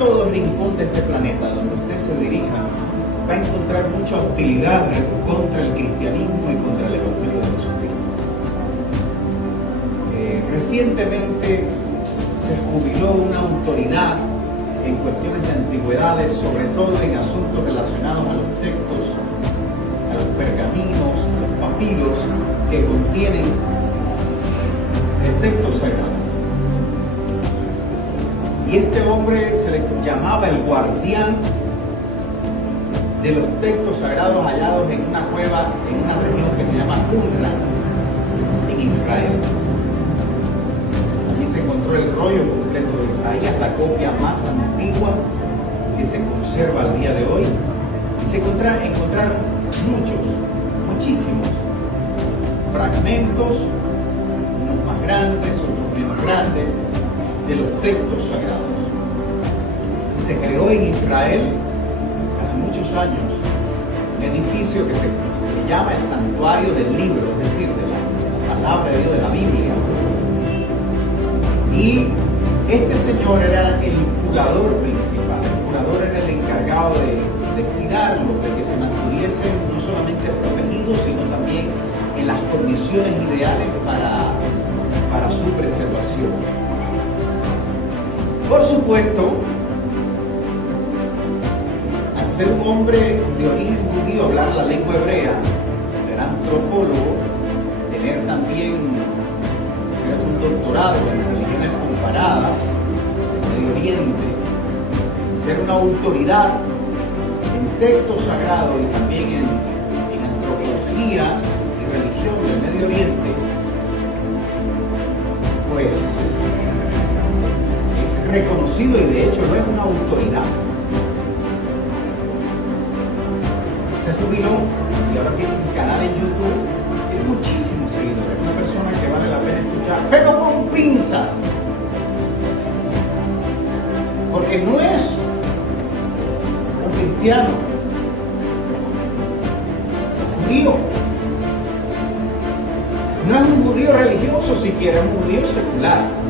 todo rincón de este planeta donde usted se dirija, va a encontrar mucha hostilidad contra el cristianismo y contra el Evangelio de Jesucristo. Recientemente se jubiló una autoridad en cuestiones de antigüedades, sobre todo en asuntos relacionados a los textos, a los pergaminos, a los papiros que contienen el texto sagrado. Y este hombre se le llamaba el guardián de los textos sagrados hallados en una cueva en una región que se llama Qumran, en Israel. Allí se encontró el rollo completo de Isaías, la copia más antigua que se conserva al día de hoy. Y se encontraron muchísimos fragmentos, unos más grandes, otros menos grandes, de los textos sagrados. Se creó en Israel hace muchos años un edificio que se llama el Santuario del Libro, es decir, de la palabra de Dios, de la Biblia. Y este señor era el curador principal. El curador era el encargado de cuidarlo, de que se mantuviesen no solamente protegidos, sino también en las condiciones ideales para su preservación. Por supuesto, al ser un hombre de origen judío, hablar la lengua hebrea, ser antropólogo, tener también un doctorado en religiones comparadas, en Medio Oriente, ser una autoridad en texto sagrado y también en antropología y religión del Medio Oriente, pues reconocido y de hecho no es una autoridad. Se jubiló y ahora tiene un canal en YouTube, tiene muchísimos seguidores, una persona que vale la pena escuchar, pero con pinzas, porque no es un cristiano, judío, no es un judío religioso siquiera, es un judío secular.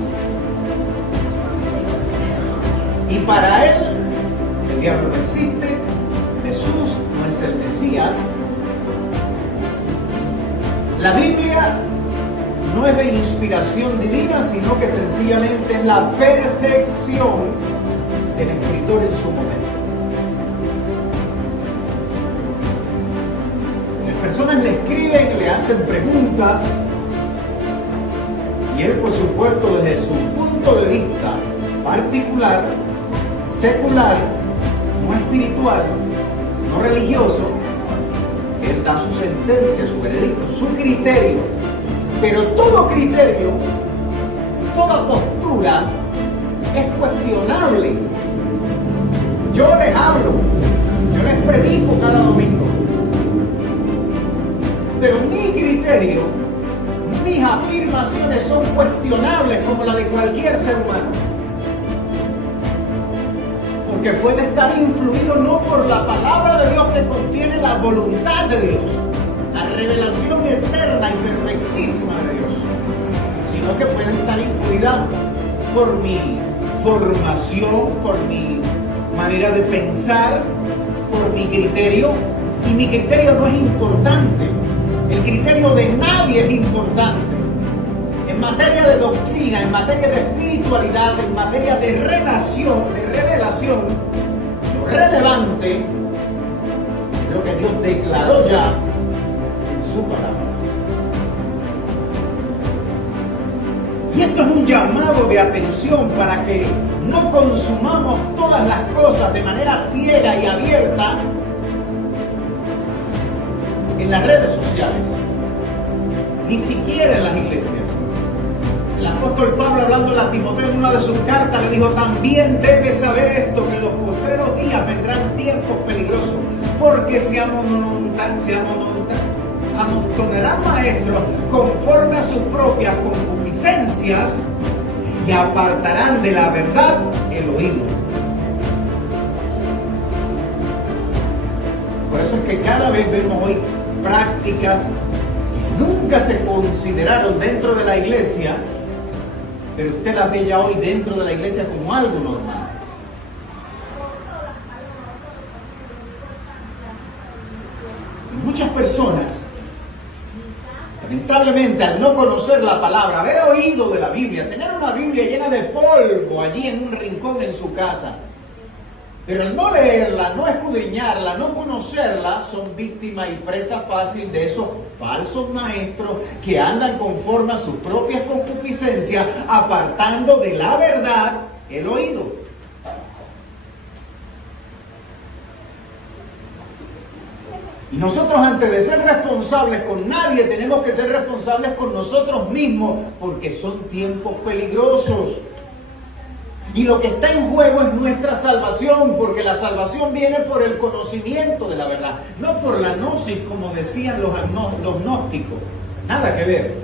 Y para él, el diablo no existe, Jesús no es el Mesías. La Biblia no es de inspiración divina, sino que sencillamente es la percepción del escritor en su momento. Las personas le escriben, le hacen preguntas, y él, por supuesto, desde su punto de vista particular, secular, no espiritual, no religioso, él da su sentencia, su veredicto, su criterio. Pero todo criterio, toda postura es cuestionable. Yo les hablo, yo les predico cada domingo, pero mi criterio, mis afirmaciones son cuestionables como la de cualquier ser humano. Que puede estar influido no por la palabra de Dios que contiene la voluntad de Dios, la revelación eterna y perfectísima de Dios, sino que puede estar influida por mi formación, por mi manera de pensar, por mi criterio, y mi criterio no es importante, el criterio de nadie es importante. En materia de doctrina, en materia de espiritualidad, en materia de revelación, lo relevante es lo que Dios declaró ya en su palabra. Y esto es un llamado de atención para que no consumamos todas las cosas de manera ciega y abierta en las redes sociales, ni siquiera en las iglesias. El apóstol Pablo, hablando a Timoteo en una de sus cartas, le dijo: también debes saber esto, que en los postreros días vendrán tiempos peligrosos, porque se amontonarán maestros conforme a sus propias concupiscencias y apartarán de la verdad el oído. Por eso es que cada vez vemos hoy prácticas que nunca se consideraron dentro de la iglesia, pero usted las ve ya hoy dentro de la iglesia como algo normal. muchas personas, lamentablemente, al no conocer la palabra, haber oído de la Biblia, tener una Biblia llena de polvo allí en un rincón en su casa, pero al no leerla, no escudriñarla, no conocerla, son víctimas y presa fácil de esos falsos maestros que andan conforme a sus propias concupiscencias, apartando de la verdad el oído. Y nosotros, antes de ser responsables con nadie, tenemos que ser responsables con nosotros mismos, porque son tiempos peligrosos. Y lo que está en juego es nuestra salvación, porque la salvación viene por el conocimiento de la verdad, no por la gnosis, como decían los gnósticos, nada que ver,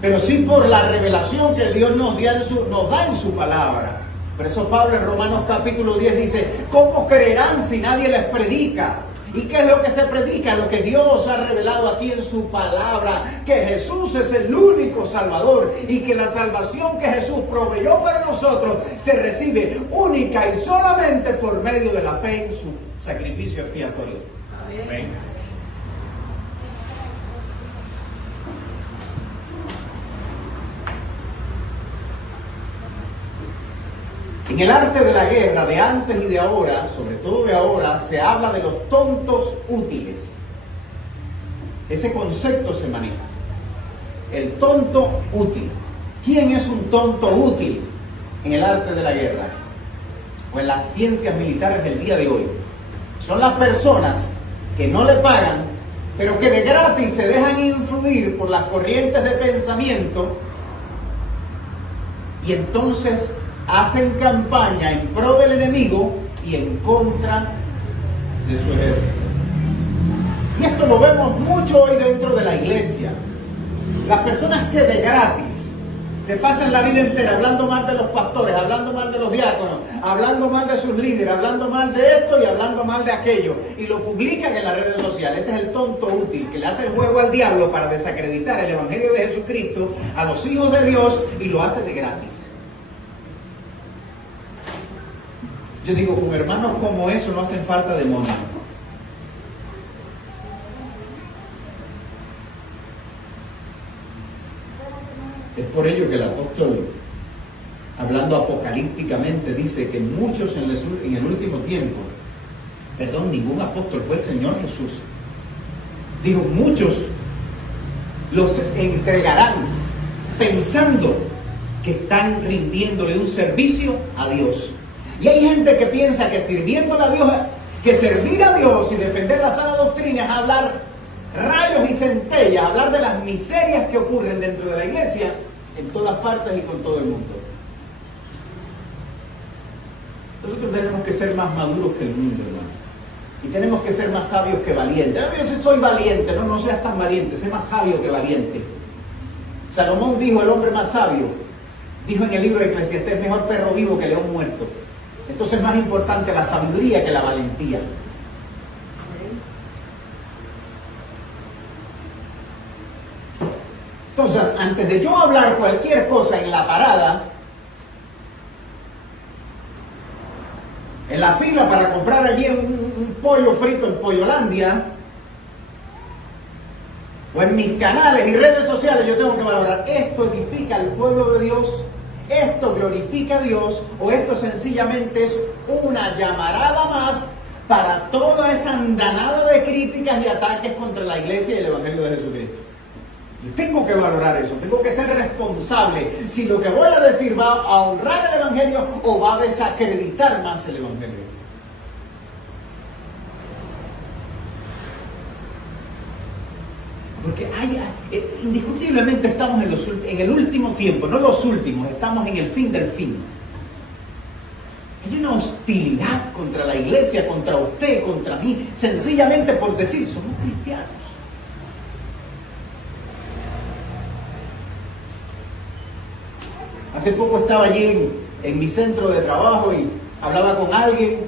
pero sí por la revelación que Dios nos da en su palabra. Por eso Pablo en Romanos capítulo 10 dice: ¿cómo creerán si nadie les predica? ¿Y qué es lo que se predica? Lo que Dios ha revelado aquí en su palabra, que Jesús es el único Salvador y que la salvación que Jesús proveyó para nosotros se recibe única y solamente por medio de la fe en su sacrificio expiatorio. Amén. En el arte de la guerra, de antes y de ahora, sobre todo de ahora, se habla de los tontos útiles. Ese concepto se maneja. El tonto útil. ¿Quién es un tonto útil en el arte de la guerra? O en las ciencias militares del día de hoy. Son las personas que no le pagan, pero que de gratis se dejan influir por las corrientes de pensamiento y entonces hacen campaña en pro del enemigo y en contra de su ejército. Y esto lo vemos mucho hoy dentro de la iglesia. Las personas que de gratis se pasan la vida entera hablando mal de los pastores, hablando mal de los diáconos, hablando mal de sus líderes, hablando mal de esto y hablando mal de aquello, y lo publican en las redes sociales. Ese es el tonto útil que le hace el juego al diablo para desacreditar el evangelio de Jesucristo a los hijos de Dios, y lo hace de gratis. Yo digo, con hermanos como eso no hacen falta demonios. Es por ello que el apóstol, hablando apocalípticamente, dice que muchos en el último tiempo, ningún apóstol, fue el Señor Jesús, dijo, muchos los entregarán pensando que están rindiéndole un servicio a Dios. Y hay gente que piensa que sirviéndole a Dios, que servir a Dios y defender la sana doctrina es hablar rayos y centellas, hablar de las miserias que ocurren dentro de la iglesia en todas partes y con todo el mundo. Nosotros tenemos que ser más maduros que el mundo, hermano. Y tenemos que ser más sabios que valientes. Yo sí soy valiente, no seas tan valiente, sé más sabio que valiente. Salomón dijo, el hombre más sabio, dijo en el libro de Eclesiastés, mejor perro vivo que león muerto. Entonces es más importante la sabiduría que la valentía. Entonces, antes de yo hablar cualquier cosa en la parada, en la fila para comprar allí un pollo frito en Pollolandia, o en mis canales y redes sociales, yo tengo que valorar, ¿esto edifica al pueblo de Dios? ¿Esto glorifica a Dios? ¿O esto sencillamente es una llamarada más para toda esa andanada de críticas y ataques contra la iglesia y el evangelio de Jesucristo? Yo tengo que valorar eso, tengo que ser responsable si lo que voy a decir va a honrar el evangelio o va a desacreditar más el evangelio. Porque indiscutiblemente estamos en el último tiempo, no los últimos, estamos en el fin del fin. Hay una hostilidad contra la iglesia, contra usted, contra mí, sencillamente por decir, somos cristianos. Hace poco estaba allí en mi centro de trabajo y hablaba con alguien,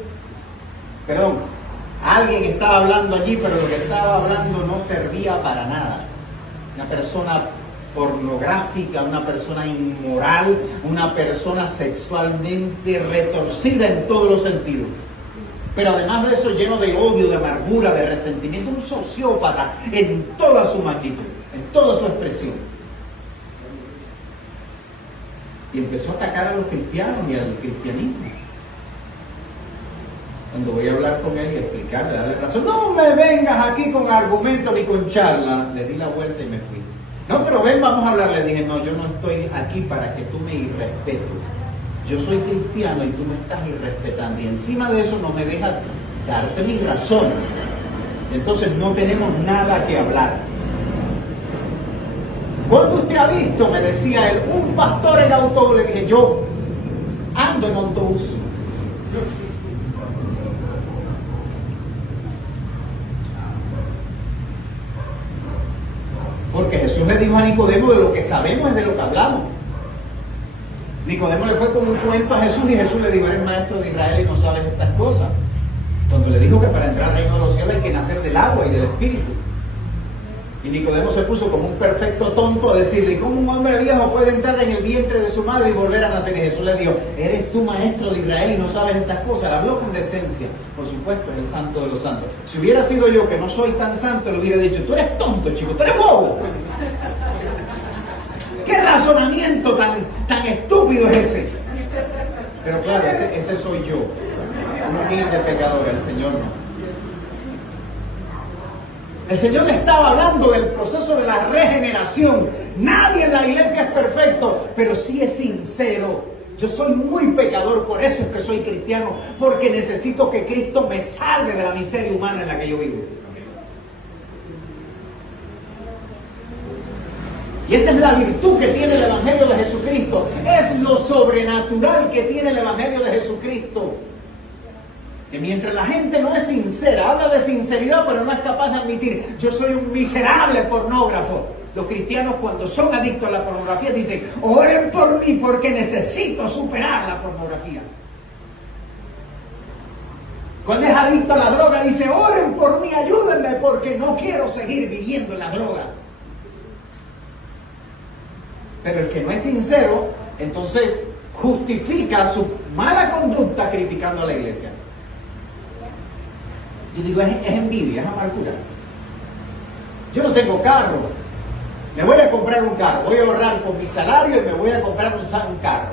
alguien estaba hablando allí, pero lo que estaba hablando no servía para nada. Una persona pornográfica, una persona inmoral, una persona sexualmente retorcida en todos los sentidos. Pero además de eso, lleno de odio, de amargura, de resentimiento, un sociópata en toda su magnitud, en toda su expresión. Y empezó a atacar a los cristianos y al cristianismo. Cuando voy a hablar con él y explicarle, darle razón, no me vengas aquí con argumentos ni con charla, le di la vuelta y me fui. No, pero ven, vamos a hablar. Le dije, no, yo no estoy aquí para que tú me irrespetes. Yo soy cristiano y tú me estás irrespetando. Y encima de eso no me dejas darte mis razones. Entonces no tenemos nada que hablar. ¿Cuándo usted ha visto, me decía él, un pastor en autobús? Le dije, yo ando en autobús. Porque Jesús le dijo a Nicodemo, de lo que sabemos es de lo que hablamos. Nicodemo le fue con un cuento a Jesús y Jesús le dijo, eres maestro de Israel y no sabes estas cosas. Cuando le dijo que para entrar al reino de los cielos hay que nacer del agua y del espíritu. Y Nicodemo se puso como un perfecto tonto a decirle, ¿cómo un hombre viejo puede entrar en el vientre de su madre y volver a nacer? Y Jesús le dijo, eres tú maestro de Israel y no sabes estas cosas. Le habló con decencia. Por supuesto, es el santo de los santos. Si hubiera sido yo, que no soy tan santo, le hubiera dicho, tú eres tonto, chico, tú eres bobo. ¿Qué razonamiento tan estúpido es ese? Pero claro, ese soy yo. Un humilde pecador, el Señor no. El Señor le estaba hablando del proceso de la regeneración. Nadie en la iglesia es perfecto, pero sí es sincero. Yo soy muy pecador, por eso es que soy cristiano, porque necesito que Cristo me salve de la miseria humana en la que yo vivo. Y esa es la virtud que tiene el Evangelio de Jesucristo. Es lo sobrenatural que tiene el Evangelio de Jesucristo. Que mientras la gente no es sincera, habla de sinceridad, pero no es capaz de admitir, yo soy un miserable pornógrafo. Los cristianos, cuando son adictos a la pornografía, dicen, oren por mí porque necesito superar la pornografía. Cuando es adicto a la droga, dice, oren por mí, ayúdenme porque no quiero seguir viviendo en la droga. Pero el que no es sincero, entonces justifica su mala conducta criticando a la iglesia. Yo digo, es envidia, es amargura. Yo no tengo carro. Me voy a comprar un carro. Voy a ahorrar con mi salario y me voy a comprar un carro.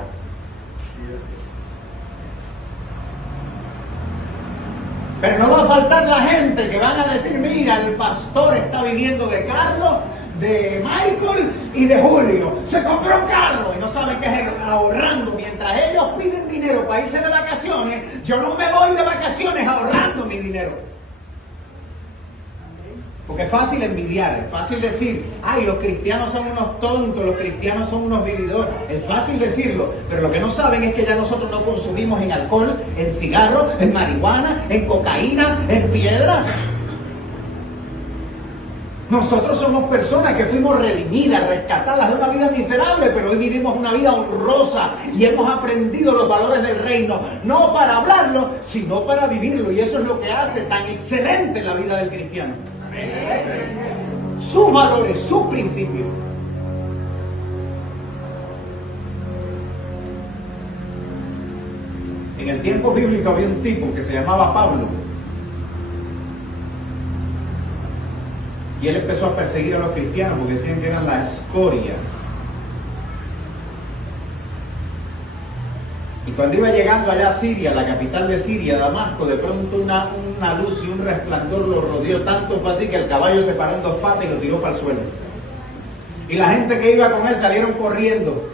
Pero no va a faltar la gente que van a decir, mira, el pastor está viviendo de Carlos, de Michael y de Julio. Se compró un carro y no saben qué es ahorrando. Mientras ellos piden dinero para irse de vacaciones, yo no me voy de vacaciones ahorrando mi dinero. Porque es fácil envidiar, es fácil decir, ay, los cristianos son unos tontos, los cristianos son unos vividores. Es fácil decirlo, pero lo que no saben es que ya nosotros no consumimos en alcohol, en cigarros, en marihuana, en cocaína, en piedra. Nosotros somos personas que fuimos redimidas, rescatadas de una vida miserable, pero hoy vivimos una vida honrosa y hemos aprendido los valores del reino, no para hablarlo, sino para vivirlo. Y eso es lo que hace tan excelente la vida del cristiano. Sus valores, sus principios. En el tiempo bíblico había un tipo que se llamaba Pablo. Y él empezó a perseguir a los cristianos porque decían que eran la escoria. Y cuando iba llegando allá a Siria, la capital de Siria, Damasco, de pronto una luz y un resplandor lo rodeó. Tanto fue así que el caballo se paró en dos patas y lo tiró para el suelo. Y la gente que iba con él salieron corriendo.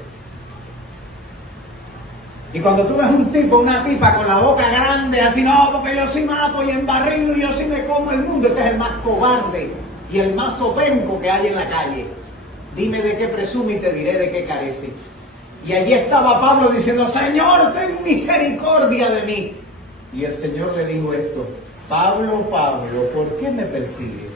Y cuando tú ves un tipo, una tipa con la boca grande, así, no, porque yo sí mato y embarrilo y yo sí me como el mundo, ese es el más cobarde y el más sopenco que hay en la calle. Dime de qué presume y te diré de qué carece. Y allí estaba Pablo diciendo, Señor, ten misericordia de mí. Y el Señor le dijo esto, Pablo, Pablo, ¿por qué me persigues?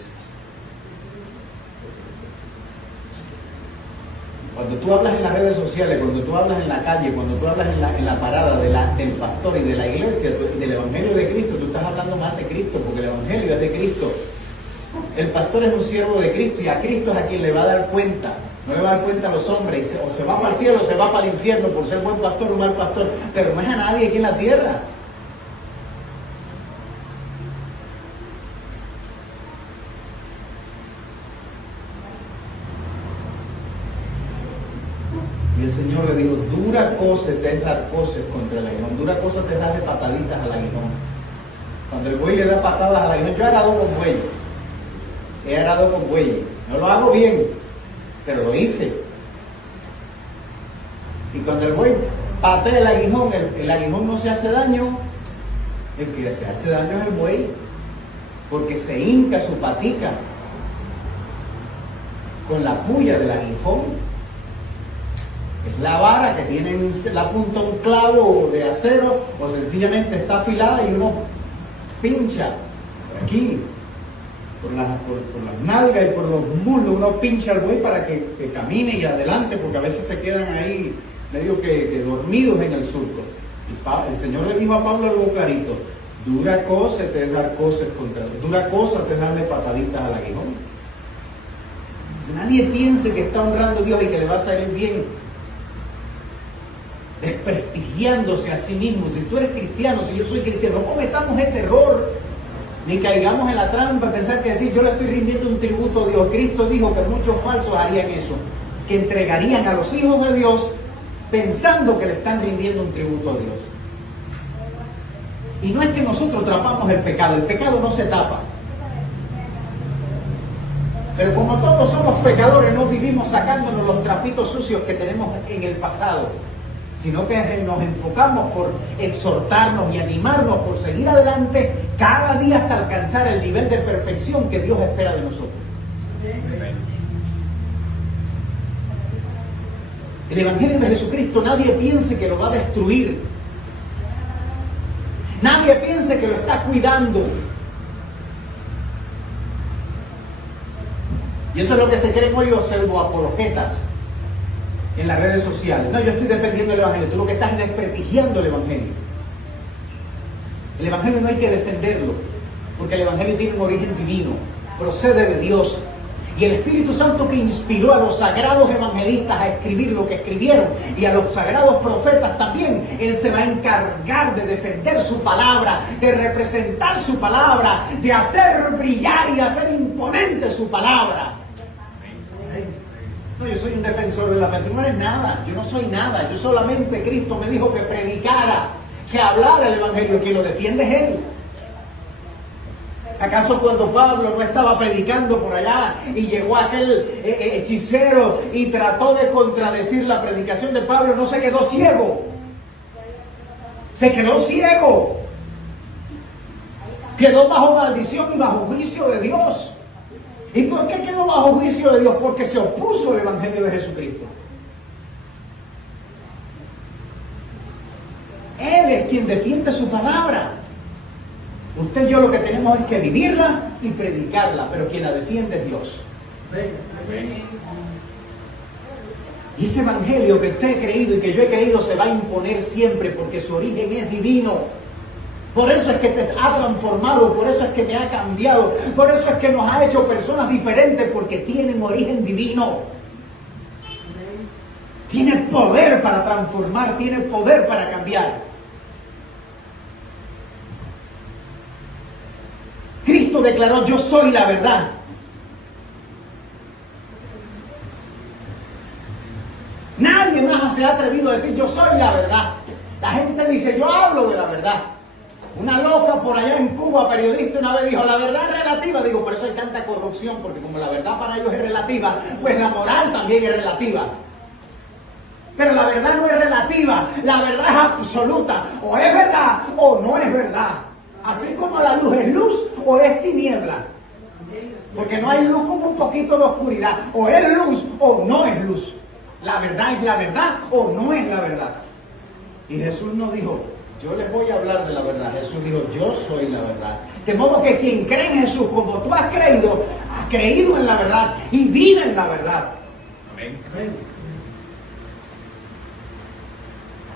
Cuando tú hablas en las redes sociales, cuando tú hablas en la calle, cuando tú hablas en la parada del pastor y de la iglesia, del Evangelio de Cristo, tú estás hablando mal de Cristo, porque el Evangelio es de Cristo. El pastor es un siervo de Cristo y a Cristo es a quien le va a dar cuenta. No le va a dar cuenta a los hombres, o se va para el cielo o se va para el infierno por ser buen pastor o mal pastor, pero no es a nadie aquí en la tierra. cosa te es dar cosas contra el aguijón, dura cosa te es darle pataditas al aguijón. Cuando el buey le da patadas al aguijón, yo he arado con buey, no lo hago bien, pero lo hice. Y cuando el buey patea el aguijón no se hace daño, el que se hace daño es el buey, porque se hinca su patica con la puya del aguijón. Es la vara que tiene en la punta un clavo de acero o sencillamente está afilada y uno pincha por aquí, por las nalgas y por los muslos, uno pincha al buey para que camine y adelante, porque a veces se quedan ahí medio que dormidos en el surco. Y el Señor le dijo a Pablo algo clarito: dura cosa te es dar cosas contra él, dura cosa te es darle pataditas al aguijón. Si nadie piense que está honrando a Dios y que le va a salir bien, desprestigiándose a sí mismo. Si tú eres cristiano, si yo soy cristiano, no cometamos ese error, ni caigamos en la trampa de pensar que decir yo le estoy rindiendo un tributo a Dios. Cristo dijo que muchos falsos harían eso, que entregarían a los hijos de Dios pensando que le están rindiendo un tributo a Dios. Y no es que nosotros tapamos el pecado no se tapa. Pero como todos somos pecadores, no vivimos sacándonos los trapitos sucios que tenemos en el pasado, sino que nos enfocamos por exhortarnos y animarnos por seguir adelante cada día hasta alcanzar el nivel de perfección que Dios espera de nosotros. El Evangelio de Jesucristo, nadie piense que lo va a destruir. Nadie piense que lo está cuidando. Y eso es lo que se creen hoy los pseudoapologetas en las redes sociales. No, yo estoy defendiendo el Evangelio. Tú lo que estás es desprestigiando el Evangelio. El Evangelio no hay que defenderlo, porque el Evangelio tiene un origen divino, procede de Dios. Y el Espíritu Santo que inspiró a los sagrados evangelistas a escribir lo que escribieron, y a los sagrados profetas también, Él se va a encargar de defender su palabra, de representar su palabra, de hacer brillar y hacer imponente su palabra. No, yo soy un defensor de la fe. Tú no eres nada, yo no soy nada. Yo solamente, Cristo me dijo que predicara, que hablara el Evangelio. Quien lo defiende es Él. ¿Acaso cuando Pablo no estaba predicando por allá y llegó aquel hechicero y trató de contradecir la predicación de Pablo, no se quedó ciego? Se quedó ciego. Quedó bajo maldición y bajo juicio de Dios. ¿Y por qué quedó bajo juicio de Dios? Porque se opuso al Evangelio de Jesucristo. Él es quien defiende su palabra. Usted y yo lo que tenemos es que vivirla y predicarla, pero quien la defiende es Dios. Y ese Evangelio que usted ha creído y que yo he creído se va a imponer siempre, porque su origen es divino. Por eso es que te ha transformado, por eso es que me ha cambiado, por eso es que nos ha hecho personas diferentes, porque tienen origen divino. Tiene poder para transformar, tiene poder para cambiar. Cristo declaró: yo soy la verdad. Nadie más se ha atrevido a decir: yo soy la verdad. La gente dice: yo hablo de la verdad. Una loca por allá en Cuba, periodista, una vez dijo: la verdad es relativa. Digo, por eso hay tanta corrupción, porque como la verdad para ellos es relativa, pues la moral también es relativa. Pero la verdad no es relativa, la verdad es absoluta. O es verdad o no es verdad. Así como la luz es luz o es tiniebla. Porque no hay luz con un poquito de oscuridad. O es luz o no es luz. La verdad es la verdad o no es la verdad. Y Jesús no dijo: yo les voy a hablar de la verdad. Jesús dijo: yo soy la verdad. De modo que quien cree en Jesús, como tú has creído en la verdad y vive en la verdad. Amén.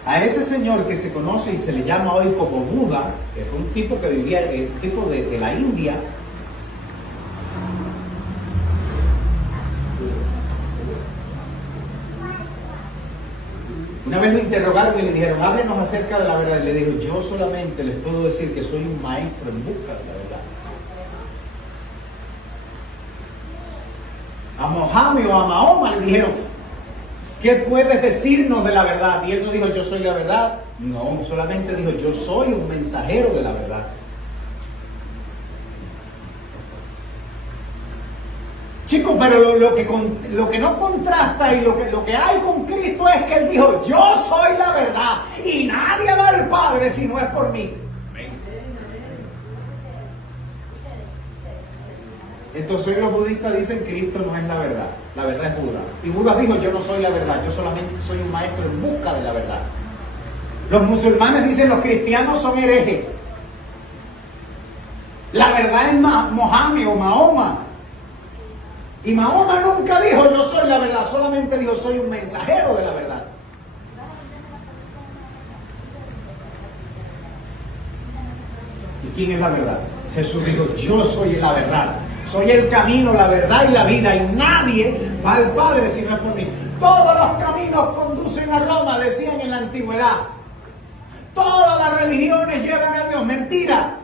A ese señor que se conoce y se le llama hoy como Buda, que fue un tipo que vivía, tipo de la India, una vez lo interrogaron y le dijeron: háblenos acerca de la verdad. Y le dijo: yo solamente les puedo decir que soy un maestro en busca de la verdad. A Mohammed o a Mahoma le dijeron: ¿qué puedes decirnos de la verdad? Y él no dijo, yo soy la verdad. No, solamente dijo, yo soy un mensajero de la verdad. Chicos, pero lo que no contrasta y lo que hay con Cristo es que él dijo, yo soy la verdad y nadie va al Padre si no es por mí. Entonces los budistas dicen que Cristo no es la verdad es Buda. Y Buda dijo, yo no soy la verdad, yo solamente soy un maestro en busca de la verdad. Los musulmanes dicen, los cristianos son herejes. La verdad es Mohammed o Mahoma. Y Mahoma nunca dijo, yo soy la verdad, solamente dijo, soy un mensajero de la verdad. ¿Y quién es la verdad? Jesús dijo, yo soy la verdad. Soy el camino, la verdad y la vida, y nadie va al Padre si no es por mí. Todos los caminos conducen a Roma, decían en la antigüedad. Todas las religiones llevan a Dios. Mentira.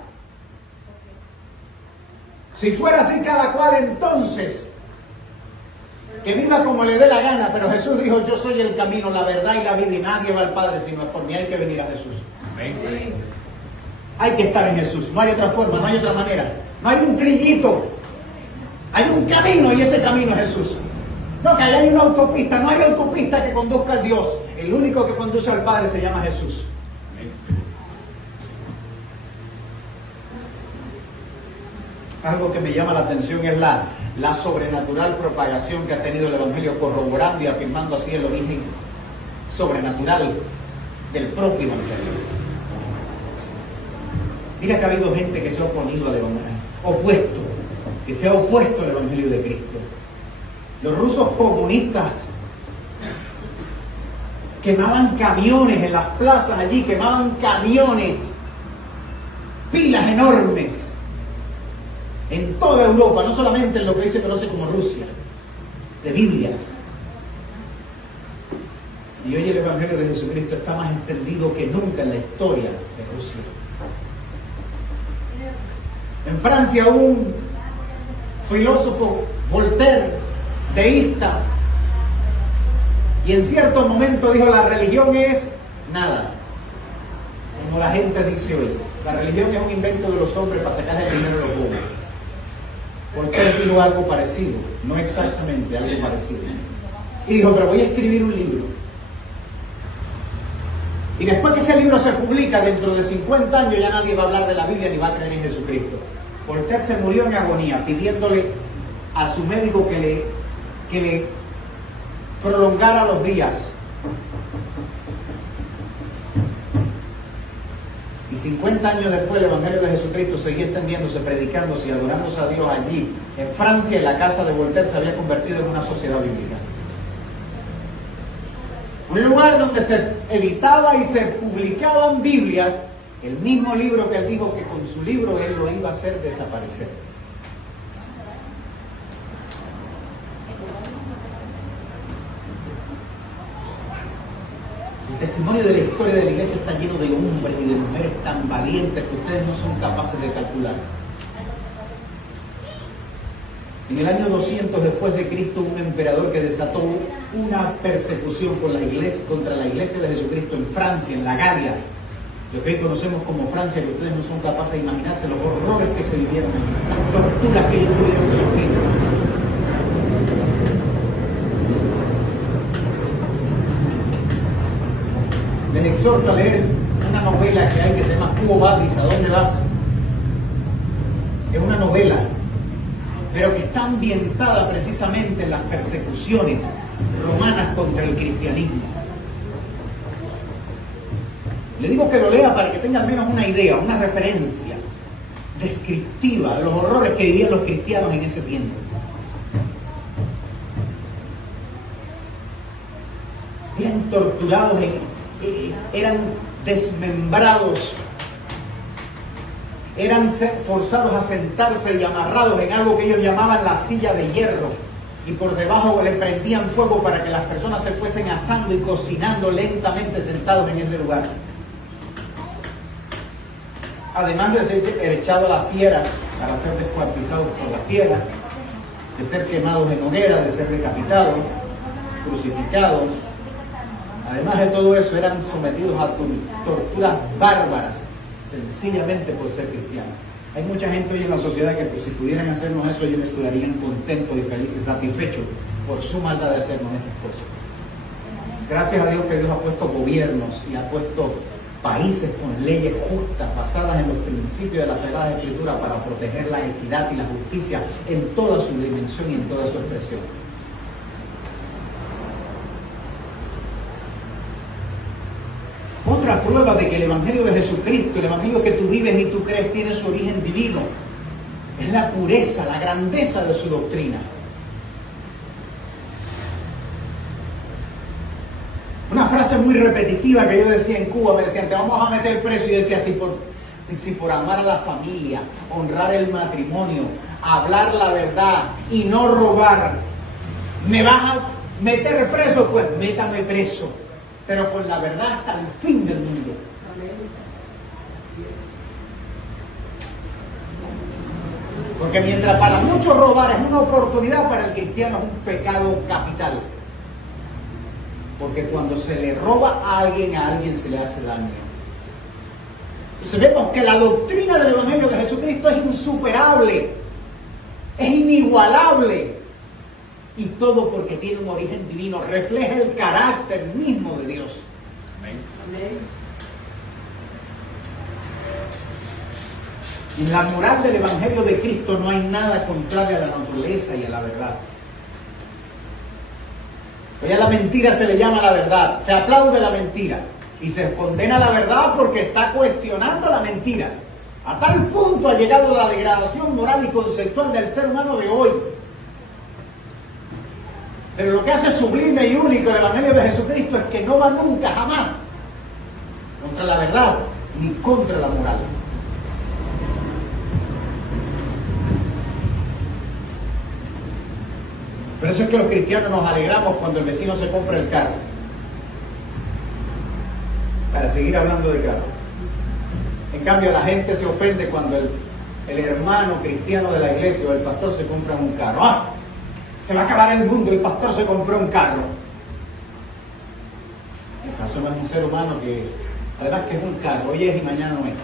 Si fuera así cada cual, entonces que viva como le dé la gana. Pero Jesús dijo, yo soy el camino, la verdad y la vida, y nadie va al Padre si no es por mí. Hay que venir a Jesús. Hay que estar en Jesús. No hay otra forma, no hay otra manera. No hay un trillito. Hay un camino y ese camino es Jesús. No, que hay una autopista. No hay autopista que conduzca a Dios. El único que conduce al Padre se llama Jesús. Algo que me llama la atención es la sobrenatural propagación que ha tenido el Evangelio, corroborando y afirmando así el origen sobrenatural del propio Evangelio. Mira que ha habido gente que se ha oponido al Evangelio, que se ha opuesto al Evangelio de Cristo. Los rusos comunistas quemaban camiones en las plazas allí, quemaban camiones, pilas enormes, en toda Europa, no solamente en lo que hoy se conoce como Rusia, de Biblias. Y hoy el Evangelio de Jesucristo está más extendido que nunca en la historia de Rusia. En Francia un filósofo, Voltaire, deísta, y en cierto momento dijo, la religión es nada, como la gente dice hoy. La religión es un invento de los hombres para sacar el dinero de los pobres. Voltaire dijo algo parecido, no exactamente, algo parecido. Y dijo, pero voy a escribir un libro. Y después que ese libro se publica, dentro de 50 años ya nadie va a hablar de la Biblia ni va a creer en Jesucristo. Voltaire se murió en agonía, pidiéndole a su médico que le prolongara los días. Y 50 años después el Evangelio de Jesucristo seguía extendiéndose, predicándose y adorándose a Dios allí. En Francia, en la casa de Voltaire se había convertido en una sociedad bíblica. Un lugar donde se editaba y se publicaban Biblias, el mismo libro que él dijo que con su libro él lo iba a hacer desaparecer. El testimonio de la historia de la iglesia está lleno de hombres y de mujeres tan valientes que ustedes no son capaces de calcular. En el año 200 después de Cristo, un emperador que desató una persecución contra la iglesia de Jesucristo en Francia, en la Galia, lo que hoy conocemos como Francia, que ustedes no son capaces de imaginarse los horrores que se vivieron, las torturas que ellos tuvieron que sufrir. Les exhorto a leer una novela que hay que se llama Quo Vadis, ¿a dónde vas? Es una novela, pero que está ambientada precisamente en las persecuciones romanas contra el cristianismo. Le digo que lo lea para que tenga al menos una idea, una referencia descriptiva de los horrores que vivían los cristianos en ese tiempo. Eran torturados, eran desmembrados, eran forzados a sentarse y amarrados en algo que ellos llamaban la silla de hierro, y por debajo le prendían fuego para que las personas se fuesen asando y cocinando lentamente sentados en ese lugar. Además de ser echados a las fieras para ser descuartizados por las fieras, de ser quemados en hoguera, de ser decapitados, crucificados, Además de todo eso, eran sometidos a torturas bárbaras, sencillamente por ser cristianos. Hay mucha gente hoy en la sociedad que pues, si pudieran hacernos eso, ellos estarían contentos y felices, satisfechos por su maldad de hacernos esas cosas. Gracias a Dios que Dios ha puesto gobiernos y ha puesto países con leyes justas basadas en los principios de la Sagrada Escritura para proteger la equidad y la justicia en toda su dimensión y en toda su expresión. Otra prueba de que el Evangelio de Jesucristo, el Evangelio que tú vives y tú crees, tiene su origen divino, es la pureza, la grandeza de su doctrina. Una frase muy repetitiva que yo decía en Cuba, me decían, te vamos a meter preso, y yo decía, si por amar a la familia, honrar el matrimonio, hablar la verdad y no robar, me vas a meter preso, pues métame preso, pero con la verdad hasta el fin del mundo. Porque mientras para muchos robar es una oportunidad, para el cristiano es un pecado capital. Porque cuando se le roba a alguien se le hace daño. Entonces vemos que la doctrina del Evangelio de Jesucristo es insuperable, es inigualable. Y todo porque tiene un origen divino, refleja el carácter mismo de Dios. Amén. Amén. En la moral del Evangelio de Cristo no hay nada contrario a la naturaleza y a la verdad. Hoy a la mentira se le llama la verdad, se aplaude la mentira y se condena la verdad porque está cuestionando la mentira. A tal punto ha llegado la degradación moral y conceptual del ser humano de hoy. Pero lo que hace sublime y único el Evangelio de Jesucristo es que no va nunca, jamás, contra la verdad ni contra la moral. Por eso es que los cristianos nos alegramos cuando el vecino se compra el carro. Para seguir hablando de carro. En cambio, la gente se ofende cuando el hermano cristiano de la iglesia o el pastor se compra un carro. ¡Ah! Se va a acabar el mundo, el pastor se compró un carro. Eso no es un ser humano que, además que es un carro, hoy es y mañana no es.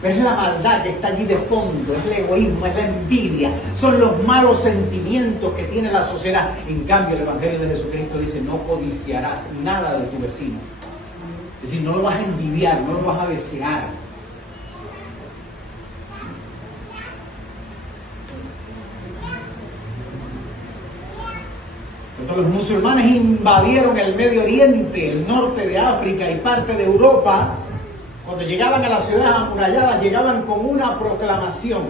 Pero es la maldad que está allí de fondo, es el egoísmo, es la envidia, son los malos sentimientos que tiene la sociedad. En cambio, el Evangelio de Jesucristo dice, no codiciarás nada de tu vecino. Es decir, no lo vas a envidiar, no lo vas a desear. Cuando los musulmanes invadieron el Medio Oriente, el norte de África y parte de Europa, cuando llegaban a las ciudades amuralladas, llegaban con una proclamación.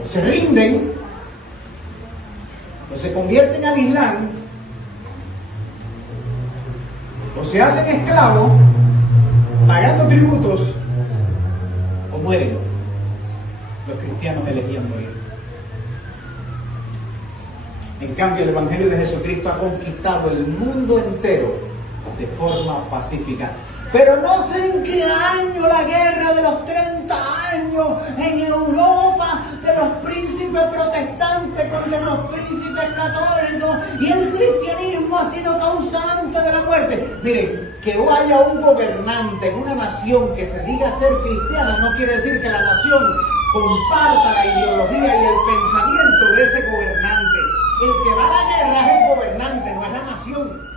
O se rinden, o se convierten al Islam, o se hacen esclavos, pagando tributos, o mueren. Los cristianos elegían morir. En cambio, el Evangelio de Jesucristo ha conquistado el mundo entero de forma pacífica. Pero no sé en qué año, la guerra de los 30 años en Europa, de los príncipes protestantes contra los príncipes católicos, y el cristianismo ha sido causante de la muerte. Miren, que haya un gobernante en una nación que se diga ser cristiana no quiere decir que la nación comparta la ideología y el pensamiento de ese gobernante. El que va a la guerra es el gobernante, no es la nación.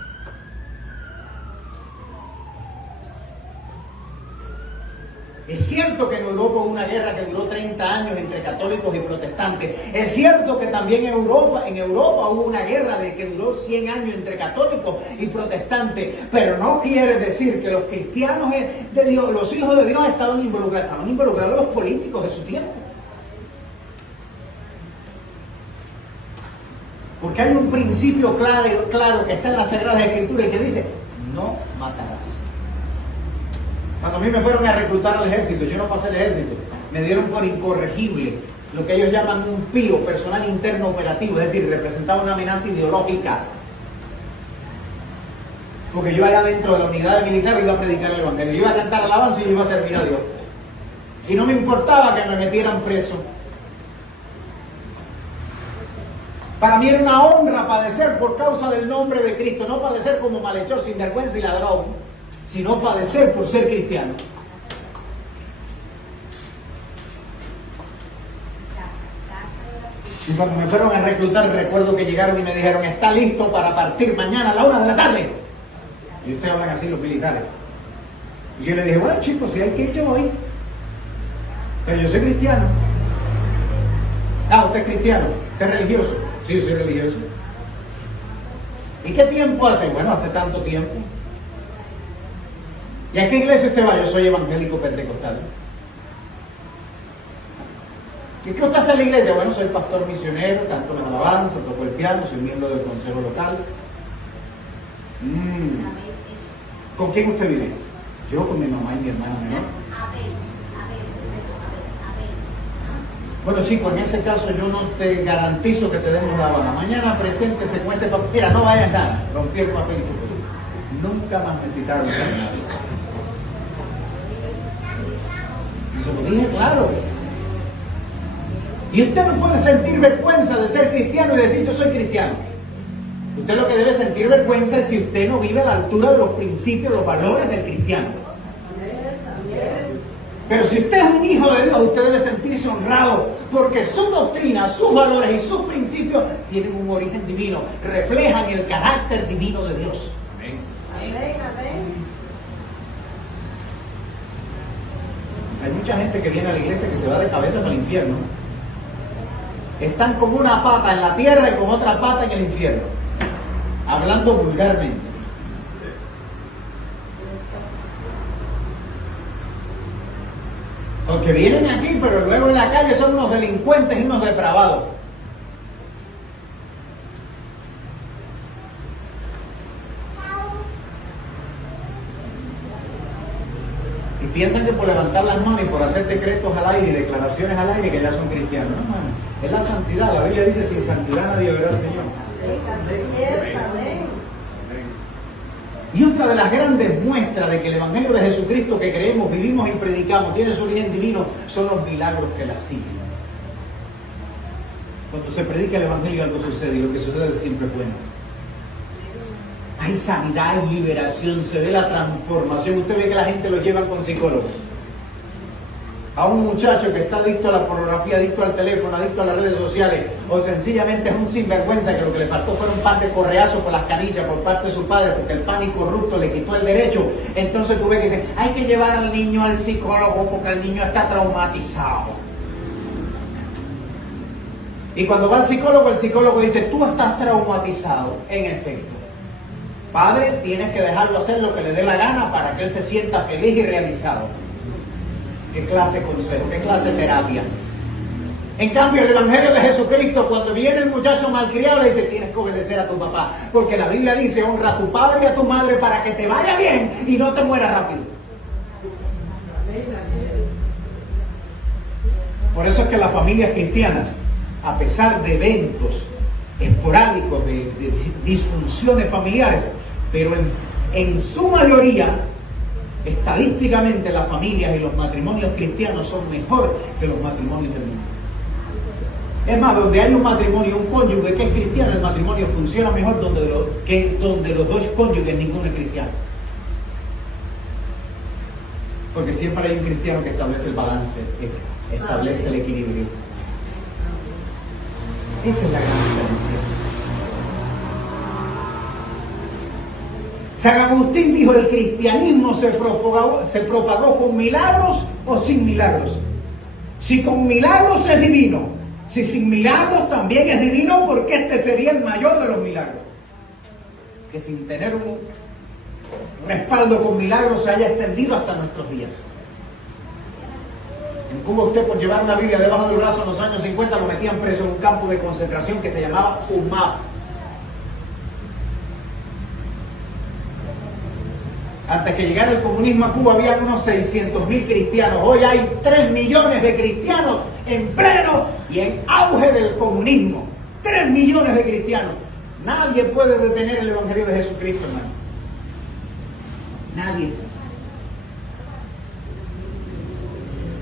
Es cierto que en Europa hubo una guerra que duró 30 años entre católicos y protestantes. Es cierto que también en Europa hubo una guerra que duró 100 años entre católicos y protestantes. Pero no quiere decir que los cristianos de Dios, los hijos de Dios estaban involucrados los políticos de su tiempo. Porque hay un principio claro que está en la Sagrada Escritura y que dice, no matarás. Cuando a mí me fueron a reclutar al ejército, yo no pasé el ejército, me dieron por incorregible lo que ellos llaman un PIO, personal interno operativo, es decir, representaba una amenaza ideológica. Porque yo allá dentro de la unidad militar iba a predicar el Evangelio, yo iba a cantar alabanza y yo iba a servir a Dios. Y no me importaba que me metieran preso. Para mí era una honra padecer por causa del nombre de Cristo, no padecer como malhechor, sinvergüenza y ladrón, sino padecer por ser cristiano. Y cuando me fueron a reclutar, recuerdo que llegaron y me dijeron, está listo para partir mañana a la 1 de la tarde. Y ustedes hablan así los militares. Y yo le dije, bueno chicos, si hay que ir yo voy. Pero yo soy cristiano. Ah, usted es cristiano. ¿Usted es religioso? Sí, yo soy religioso. ¿Y qué tiempo hace? Bueno, hace tanto tiempo. ¿Y a qué iglesia usted va? Yo soy evangélico pentecostal. ¿Y qué usted hace en la iglesia? Bueno, soy pastor misionero, canto en alabanza, toco el piano, soy miembro del consejo local. ¿Con quién usted vive? Yo con mi mamá y mi hermana menor. Bueno chicos, en ese caso yo no te garantizo que te demos la bala. Mañana presente se cuente papel. Mira, no vayas nada. Rompí el papel y se fue. Nunca más me citaron a nadie. Y se lo dije claro. Y usted no puede sentir vergüenza de ser cristiano y decir yo soy cristiano. Usted lo que debe sentir vergüenza es si usted no vive a la altura de los principios, los valores del cristiano. Pero si usted es un hijo de Dios, usted debe sentirse honrado porque su doctrina, sus valores y sus principios tienen un origen divino, reflejan el carácter divino de Dios. Amén. Amén, amén. Hay mucha gente que viene a la iglesia que se va de cabeza para el infierno. Están con una pata en la tierra y con otra pata en el infierno, hablando vulgarmente. Porque vienen aquí, pero luego en la calle son unos delincuentes y unos depravados. Y piensan que por levantar las manos y por hacer decretos al aire y declaraciones al aire que ya son cristianos. No, hermano. Es la santidad. La Biblia dice, sin santidad nadie verá al Señor. Amén. Y otra de las grandes muestras de que el Evangelio de Jesucristo que creemos, vivimos y predicamos tiene su origen divino son los milagros que la siguen. Cuando se predica el Evangelio algo sucede y lo que sucede siempre es bueno. Hay sanidad, hay liberación, se ve la transformación. Usted ve que la gente lo lleva con psicólogos. A un muchacho que está adicto a la pornografía, adicto al teléfono, adicto a las redes sociales, o sencillamente es un sinvergüenza que lo que le faltó fueron un par de correazos por las canillas por parte de su padre, porque el pan corrupto le quitó el derecho. Entonces tú ves que dicen, hay que llevar al niño al psicólogo porque el niño está traumatizado. Y cuando va al psicólogo, el psicólogo dice, tú estás traumatizado. En efecto, padre, tienes que dejarlo hacer lo que le dé la gana para que él se sienta feliz y realizado. ¿Qué clase de consejo? ¿Qué clase de terapia? En cambio, el Evangelio de Jesucristo, cuando viene el muchacho malcriado, le dice, tienes que obedecer a tu papá. Porque la Biblia dice, honra a tu padre y a tu madre para que te vaya bien y no te mueras rápido. Por eso es que las familias cristianas, a pesar de eventos esporádicos, de disfunciones familiares, pero en su mayoría, estadísticamente las familias y los matrimonios cristianos son mejor que los matrimonios del mundo. Es más, donde hay un matrimonio, un cónyuge que es cristiano, el matrimonio funciona mejor que donde los dos cónyuges ninguno es cristiano. Porque siempre hay un cristiano que establece el balance, que establece el equilibrio. Esa es la gran diferencia. San Agustín dijo, el cristianismo se propagó con milagros o sin milagros. Si con milagros es divino, si sin milagros también es divino, porque este sería el mayor de los milagros. Que sin tener un respaldo con milagros se haya extendido hasta nuestros días. En Cuba usted por llevar una Biblia debajo del brazo en los años 50 lo metían preso en un campo de concentración que se llamaba UMAP. Antes que llegara el comunismo a Cuba había unos 600.000 cristianos. Hoy hay 3 millones de cristianos en pleno y en auge del comunismo. 3 millones de cristianos. Nadie puede detener el Evangelio de Jesucristo, hermano. Nadie.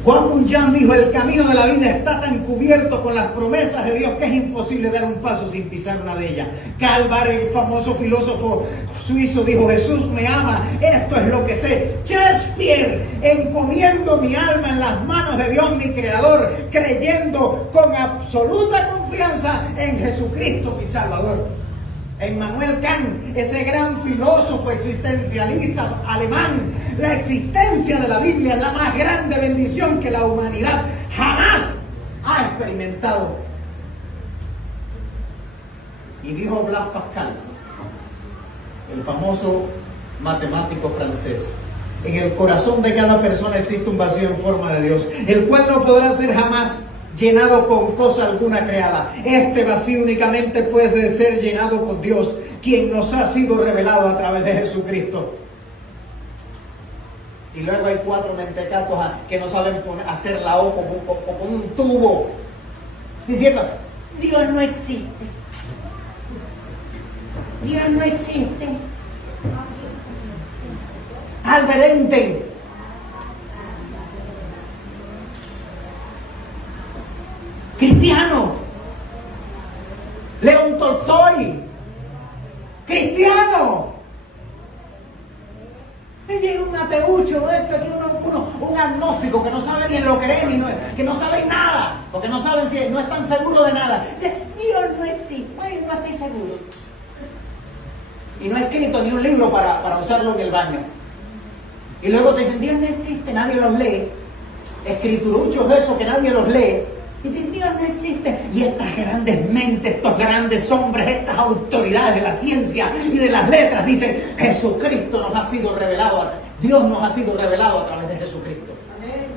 Juan Bunyan dijo: el camino de la vida está tan cubierto con las promesas de Dios que es imposible dar un paso sin pisar una de ellas. Calvar, el famoso filósofo suizo, dijo: Jesús me ama, esto es lo que sé. Shakespeare: encomiendo mi alma en las manos de Dios mi Creador, creyendo con absoluta confianza en Jesucristo mi Salvador. Immanuel Kant, ese gran filósofo existencialista alemán: la existencia de la Biblia es la más grande bendición que la humanidad jamás ha experimentado. Y dijo Blaise Pascal, el famoso matemático francés: en el corazón de cada persona existe un vacío en forma de Dios, el cual no podrá ser jamás llenado con cosa alguna creada. Este vacío únicamente puede ser llenado con Dios, quien nos ha sido revelado a través de Jesucristo. Y luego hay 4 mentecatos que no saben hacer la O con un tubo, diciendo: Dios no existe. Dios no existe. Albert Einstein: cristiano. León Tolstoy: cristiano. Me llega un ateucho, un agnóstico que no sabe ni en lo que creen, que no saben nada, porque no saben si no están seguros de nada. Dice: Dios no existe. Bueno, no estoy seguro. Y no ha escrito ni un libro para usarlo en el baño. Y luego te dicen: Dios no existe, nadie los lee. Escrituruchos de esos que nadie los lee. Y Dios no existe. Y estas grandes mentes, estos grandes hombres, estas autoridades de la ciencia y de las letras dicen: Jesucristo nos ha sido revelado, Dios nos ha sido revelado a través de Jesucristo. Amén.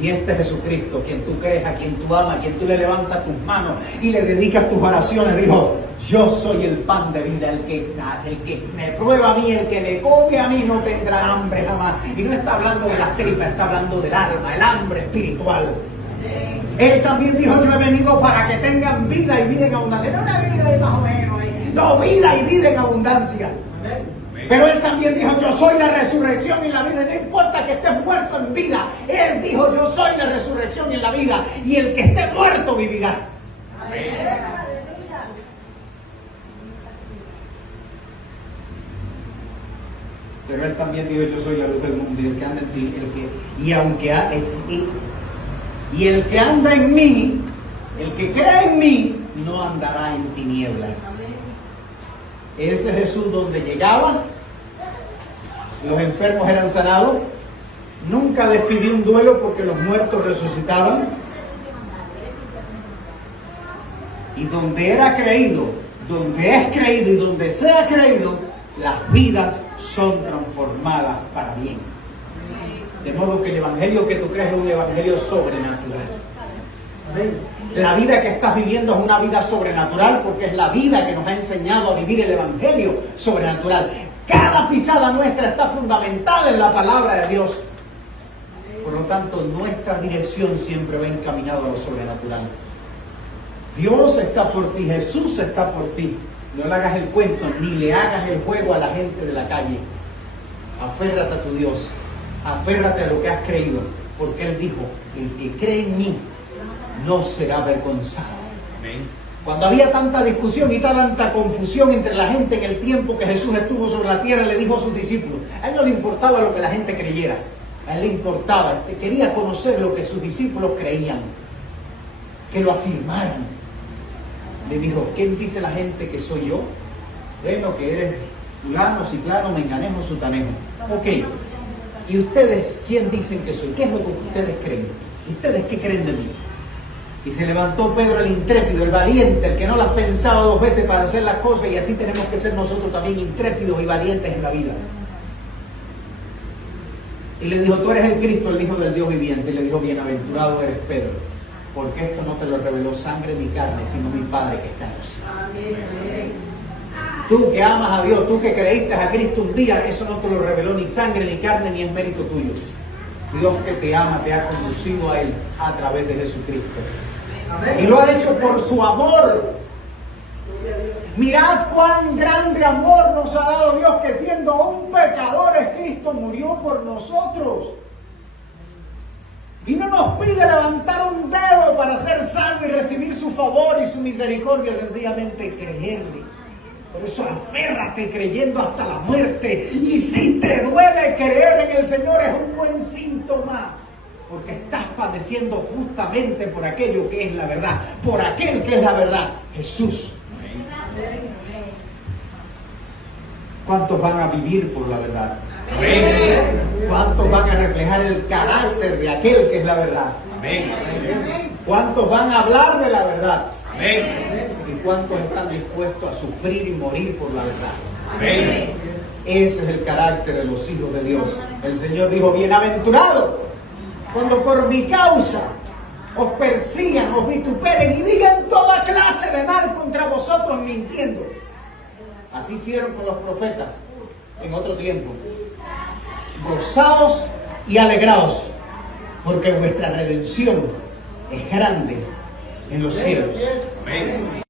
Y este Jesucristo, quien tú crees, a quien tú amas, a quien tú le levantas tus manos y le dedicas tus oraciones, dijo: yo soy el pan de vida, el que me prueba a mí, el que le come a mí no tendrá hambre jamás. Y no está hablando de las tripas, está hablando del alma, el hambre espiritual. Él también dijo: yo he venido para que tengan vida y vida en abundancia. No una vida y más o menos, no, vida y vida en abundancia. Pero él también dijo: yo soy la resurrección y la vida. No importa que estés muerto en vida. Él dijo: yo soy la resurrección y la vida. Y el que esté muerto vivirá. Amén. Pero él también dijo: yo soy la luz del mundo, y el que anda en ti, y el que anda en mí, el que cree en mí, no andará en tinieblas. Ese Jesús donde llegaba, los enfermos eran sanados, nunca despidió un duelo porque los muertos resucitaban, y donde era creído, donde es creído y donde sea creído, las vidas son transformadas para bien. De modo que el evangelio que tú crees es un evangelio sobrenatural. La vida que estás viviendo es una vida sobrenatural, porque es la vida que nos ha enseñado a vivir el evangelio sobrenatural. Cada pisada nuestra está fundamentada en la palabra de Dios. Por lo tanto, nuestra dirección siempre va encaminada a lo sobrenatural. Dios está por ti, Jesús está por ti. No le hagas el cuento, ni le hagas el juego a la gente de la calle. Aférrate a tu Dios, aférrate a lo que has creído, porque Él dijo: el que cree en mí no será avergonzado. Amén. Cuando había tanta discusión y tanta confusión entre la gente en el tiempo que Jesús estuvo sobre la tierra, le dijo a sus discípulos: a Él no le importaba lo que la gente creyera, a Él le importaba, quería conocer lo que sus discípulos creían, que lo afirmaran. Le dijo: ¿quién dice la gente que soy yo? Bueno, que eres fulano, ciclano, menganejo, sutanejo. Ok. ¿Y ustedes quién dicen que soy? ¿Qué es lo que ustedes creen? ¿Y ustedes qué creen de mí? Y se levantó Pedro, el intrépido, el valiente, el que no las pensaba 2 veces para hacer las cosas, y así tenemos que ser nosotros también, intrépidos y valientes en la vida. Y le dijo: tú eres el Cristo, el Hijo del Dios viviente. Y le dijo: bienaventurado eres Pedro, porque esto no te lo reveló sangre ni carne, sino mi Padre que está en los cielos. Amén. Tú que amas a Dios, tú que creíste a Cristo un día, eso no te lo reveló ni sangre ni carne, ni es mérito tuyo. Dios que te ama te ha conducido a Él a través de Jesucristo. Amén. Y lo ha hecho por su amor. Mirad cuán grande amor nos ha dado Dios, que siendo aún pecadores, Cristo murió por nosotros. Y no nos pide levantar un dedo para ser salvo y recibir su favor y su misericordia, sencillamente creerle. Por eso aférrate creyendo hasta la muerte. Y si te duele creer en el Señor, es un buen síntoma, porque estás padeciendo justamente por aquello que es la verdad, por aquel que es la verdad, Jesús. ¿Cuántos van a vivir por la verdad? Amén. ¿Cuántos van a reflejar el carácter de aquel que es la verdad? Amén. ¿Cuántos van a hablar de la verdad? Amén. ¿Y cuántos están dispuestos a sufrir y morir por la verdad? Amén. Ese es el carácter de los hijos de Dios. El Señor dijo: bienaventurado cuando por mi causa os persigan, os vituperen y digan toda clase de mal contra vosotros mintiendo. Así hicieron con los profetas en otro tiempo. Gozaos y alegraos, porque vuestra redención es grande en los cielos. Amén.